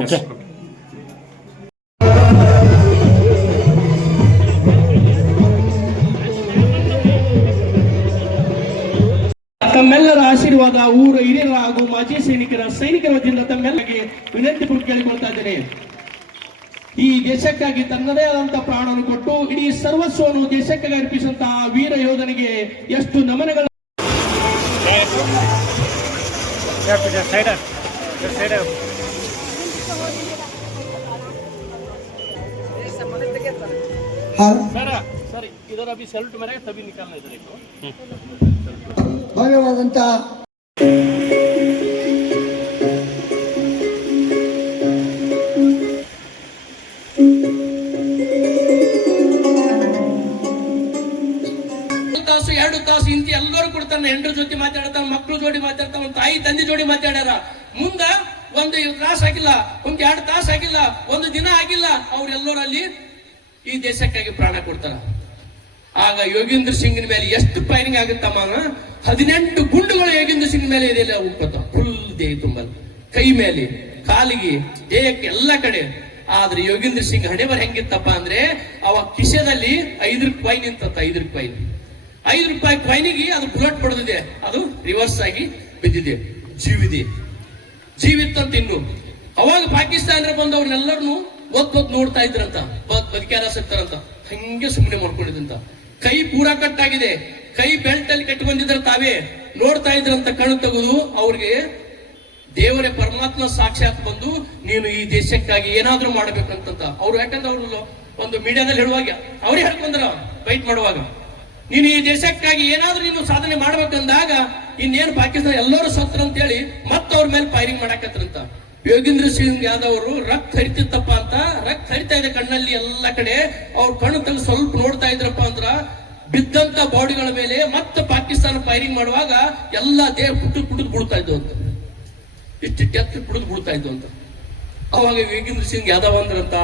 Okay. ತಮ್ಮೆಲ್ಲರ ಆಶೀರ್ವಾದ ಊರ ಹಿರಿಯರ ಹಾಗೂ ಮಾಜಿ ಸೈನಿಕರ ವತಿಯಿಂದ ತಮ್ಮೆಲ್ಲರಿಗೆ ವಿನಂತಿ ಪೂರ್ವಕ ಕೇಳಿಕೊಳ್ತಾ ಇದ್ದೇನೆ. ಈ ದೇಶಕ್ಕಾಗಿ ತನ್ನದೇ ಆದಂತಹ ಪ್ರಾಣವನ್ನು ಕೊಟ್ಟು ಇಡೀ ಸರ್ವಸ್ವವನ್ನು ದೇಶಕ್ಕಾಗಿ ಅರ್ಪಿಸುವಂತಹ ವೀರ ಯೋಧನಿಗೆ ಎಷ್ಟು ನಮನಗಳು. ಸರ್ ಇದರ ಅಭಿ ಸೆಲ್ಟ್ ಮೇಲೆ ತಬಿ ನಿಕಾಲ್ನ ಇದ್ದಾರೆ. ಭವ್ಯವಾದಂತ ಎರಡು ತಾಸು ಇಂತಿ ಎಲ್ಲರೂ ಕೊಡ್ತಾನೆ. ಹೆಂಡ್ರ ಜೊತೆ ಮಾತಾಡ್ತಾನೆ, ಮಕ್ಕಳು ಜೋಡಿ ಮಾತಾಡ್ತಾನೆ, ತಾಯಿ ತಂದೆ ಜೋಡಿ ಮಾತಾಡ್ಯಾರ. ಮುಂದ ಒಂದು ತಾಸು ಆಗಿಲ್ಲ, ಒಂದು 2 ತಾಸು ಆಗಿಲ್ಲ, ಒಂದು ದಿನ ಆಗಿಲ್ಲ, ಅವ್ರೆಲ್ಲರೂ ಅಲ್ಲಿ ಈ ದೇಶಕ್ಕಾಗಿ ಪ್ರಾಣ ಕೊಡ್ತಾರ. ಆಗ ಯೋಗೇಂದ್ರ ಸಿಂಗ್ನ ಮೇಲೆ ಎಷ್ಟು ಫೈರಿಂಗ್ ಆಗುತ್ತಮ್ಮ? 18 ಗುಂಡುಗಳು ಯೋಗೇಂದ್ರ ಸಿಂಗ್ ಮೇಲೆ ಇದೆಲ್ಲ ಉಪ್ಪತ್ತ ಫುಲ್ ದೇಹ ತುಂಬ, ಕೈ ಮೇಲೆ, ಕಾಲಿಗೆ, ದೇಹಕ್ಕೆ ಎಲ್ಲ ಕಡೆ. ಆದ್ರೆ ಯೋಗೇಂದ್ರ ಸಿಂಗ್ ಹಣೆಬರ ಹೆಂಗಿತ್ತಪ್ಪ ಅಂದ್ರೆ, ಅವ ಕಿಶೆದಲ್ಲಿ 5 ರೂಪಾಯಿ ನಿಂತತ್ತ. 5 ರೂಪಾಯಿ ಕಾಯಿನಿಗೆ ಅದು ಬುಲೆಟ್ ಪಡೆದಿದೆ, ಅದು ರಿವರ್ಸ್ ಆಗಿ ಬಿದ್ದಿದೆ. ಜೀವಿತ್ತಂತ ಇನ್ನು. ಅವಾಗ ಪಾಕಿಸ್ತಾನ ಬಂದವ್ರನ್ನೆಲ್ಲರನ್ನು ಒತ್ತು ನೋಡ್ತಾ ಇದ್ರಂತ, ಬದುಕ್ಯಾರ ಸತ್ತಾರಂತ, ಹಂಗೆ ಸುಮ್ಮನೆ ಮಾಡ್ಕೊಂಡಿದ್ರಂತ. ಕೈ ಪೂರಾ ಕಟ್ಟಾಗಿದೆ, ಕೈ ಬೆಲ್ಟ್ ಅಲ್ಲಿ ಕಟ್ಟಿ ಬಂದಿದ್ರ ತಾವೇ ನೋಡ್ತಾ ಇದ್ರಂತ. ಕಣ್ಣು ತೆಗೆದು ಅವ್ರಿಗೆ ದೇವರೇ ಪರಮಾತ್ಮ ಸಾಕ್ಷಾತ್ ಬಂದು ನೀನು ಈ ದೇಶಕ್ಕಾಗಿ ಏನಾದ್ರೂ ಮಾಡ್ಬೇಕಂತ ಅವ್ರು. ಯಾಕಂದ್ರೆ ಅವ್ರು ಒಂದು ಮೀಡಿಯಾದಲ್ಲಿ ಹೇಳುವಾಗ ಅವ್ರೇ ಹೇಳ್ಕೊಂಡ್ರ, ಫೈಟ್ ಮಾಡುವಾಗ, ನೀನು ಈ ದೇಶಕ್ಕಾಗಿ ಏನಾದ್ರೂ ನೀನು ಸಾಧನೆ ಮಾಡ್ಬೇಕಂದಾಗ ಇನ್ನೇನು ಪಾಕಿಸ್ತಾನ ಎಲ್ಲರೂ ಸತ್ರ ಅಂತ ಹೇಳಿ ಮತ್ತೆ ಅವ್ರ ಮೇಲೆ ಫೈರಿಂಗ್ ಮಾಡಾಕತ್ರಂತ. ಯೋಗೇಂದ್ರ ಸಿಂಗ್ ಯಾದವ್ ಅವರು ರಕ್ತ ಹರಿತಿತ್ತಪ್ಪ ಅಂತ, ರಕ್ತ ಹರಿತಾ ಇದೆ ಕಣ್ಣಲ್ಲಿ ಎಲ್ಲ ಕಡೆ. ಅವ್ರ ಕಣ್ಣು ತೆಗೆದು ಸ್ವಲ್ಪ ನೋಡ್ತಾ ಇದ್ರಪ್ಪ ಅಂದ್ರ ಬಿದ್ದಂತ ಬಾಡಿಗಳ ಮೇಲೆ ಮತ್ತೆ ಪಾಕಿಸ್ತಾನ ಫೈರಿಂಗ್ ಮಾಡುವಾಗ ಎಲ್ಲ ದೇಹ ಪುಟ್ಟು ಬಿಡ್ತಾ ಇದ್ವು ಅಂತ, ಇಷ್ಟು ಎತ್ತು ಬಿಡ್ತಾ ಇದ್ವು ಅಂತ. ಅವಾಗ ಯೋಗೇಂದ್ರ ಸಿಂಗ್ ಯಾದವ್ ಅಂದ್ರಂತ,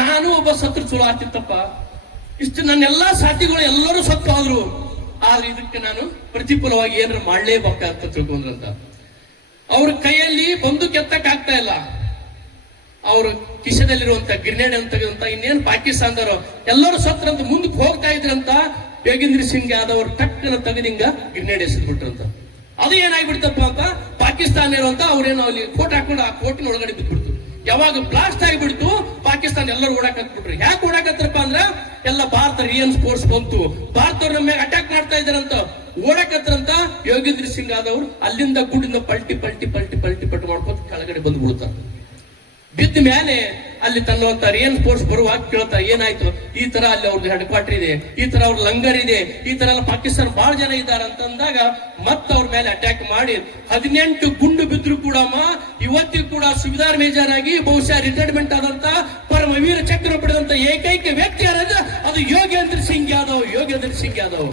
ನಾನು ಒಬ್ಬ ಸತ್ರ ಚಲೋ ಆಗ್ತಿತ್ತಪ್ಪ, ಇಷ್ಟು ನನ್ನೆಲ್ಲಾ ಸಾಥಿಗಳು ಎಲ್ಲರೂ ಸತ್ತು ಆದ್ರು, ಆದ್ರೆ ಇದಕ್ಕೆ ನಾನು ಪ್ರತಿಫಲವಾಗಿ ಏನಾರು ಮಾಡ್ಲೇಬೇಕಂತ ತಿಳ್ಕೊಂಡ್ರಂತ. ಅವ್ರ ಕೈಯಲ್ಲಿ ಬಂದೂಕ್ ಎತ್ತಕ್ ಆಗ್ತಾ ಇಲ್ಲ, ಅವ್ರ ಕಿಶೆದಲ್ಲಿರುವಂತ ಗ್ರೆನೇಡ್ ಅಂತ ಇನ್ನೇನು ಪಾಕಿಸ್ತಾನದವರು ಎಲ್ಲರೂ ಸತ್ರಂತ ಮುಂದಕ್ಕೆ ಹೋಗ್ತಾ ಇದ್ರಂತ. ಯೋಗೇಂದ್ರ ಸಿಂಗ್ ಯಾದವ್ ಟಕ್ಕನ ತೆಗೆದಿಂಗ ಗ್ರೆನೇಡ್ ಎಸೆದ್ಬಿಟ್ರಂತ. ಅದು ಏನಾಗ್ಬಿಡ್ತಪ್ಪ ಅಂತ, ಪಾಕಿಸ್ತಾನ ಇರುವಂತ ಅವ್ರೇನೋ ಅಲ್ಲಿ ಕೋಟ್ ಹಾಕೊಂಡು ಆ ಕೋಟಿನ ಒಳಗಡೆ ಬಿದ್ದ್ಬಿಡ್ತು. ಯಾವಾಗ ಬ್ಲಾಸ್ಟ್ ಆಗಿಬಿಡ್ತು, ಪಾಕಿಸ್ತಾನ ಎಲ್ಲರೂ ಓಡಾಕತ್ಬಿಟ್ರು. ಯಾಕೆ ಓಡಾಕತ್ರಪ್ಪ ಅಂದ್ರ ಎಲ್ಲ ಭಾರತ ರಿಯನ್ ಸ್ಪೋರ್ಟ್ಸ್ ಬಂತು, ಭಾರತವ್ರ ನಮ್ಮ ಮೇಲೆ ಅಟ್ಯಾಕ್ ಮಾಡ್ತಾ ಇದ್ದಾರಂತ ಓಡಾಕತ್ರಂತ. ಯೋಗೇಂದ್ರ ಸಿಂಗ್ ಆದವ್ರು ಅಲ್ಲಿಂದ ಗುಡಿಂದ ಪಲ್ಟಿ ಪಟ್ಟು ಮಾಡ್ಕೊತ ಕೆಳಗಡೆ ಬಂದು ಬಿಡ್ತಾರೆ. ಬಿದ್ದ ಮೇಲೆ ಅಲ್ಲಿ ತನ್ನುವಂತ ರಿಯನ್ ಸ್ಪೋರ್ಟ್ಸ್ ಬರುವಾಗ ಕೇಳ್ತಾರೆ, ಏನಾಯ್ತು? ಈ ತರ ಅಲ್ಲಿ ಅವ್ರದ್ದು ಹೆಡ್ ಕ್ವಾರ್ಟರ್ ಇದೆ, ಈ ತರ ಅವ್ರ ಲಂಗರ್ ಇದೆ, ಈ ತರ ಎಲ್ಲ ಪಾಕಿಸ್ತಾನ ಬಹಳ ಜನ ಇದ್ದಾರೆ ಅಂತಂದಾಗ ಮತ್ತೆ ಅವ್ರ ಮೇಲೆ ಅಟ್ಯಾಕ್ ಮಾಡಿ 18 ಗುಂಡು ಬಿದ್ರು ಕೂಡ ಇವತ್ತಿಗೂ ಕೂಡ ಸುಬೇದಾರ್ ಮೇಜರ್ ಆಗಿ ಬಹುಶಃ ರಿಟೈರ್ಮೆಂಟ್ ಆದಂತ ಪರಮವೀರ ಚಕ್ರ ಪಡೆದಂತ ಏಕೈಕ ವ್ಯಕ್ತಿ ಯಾರಂದ್ರೆ ಅದು ಯೋಗೇಂದ್ರ ಸಿಂಗ್ ಯಾದವ್.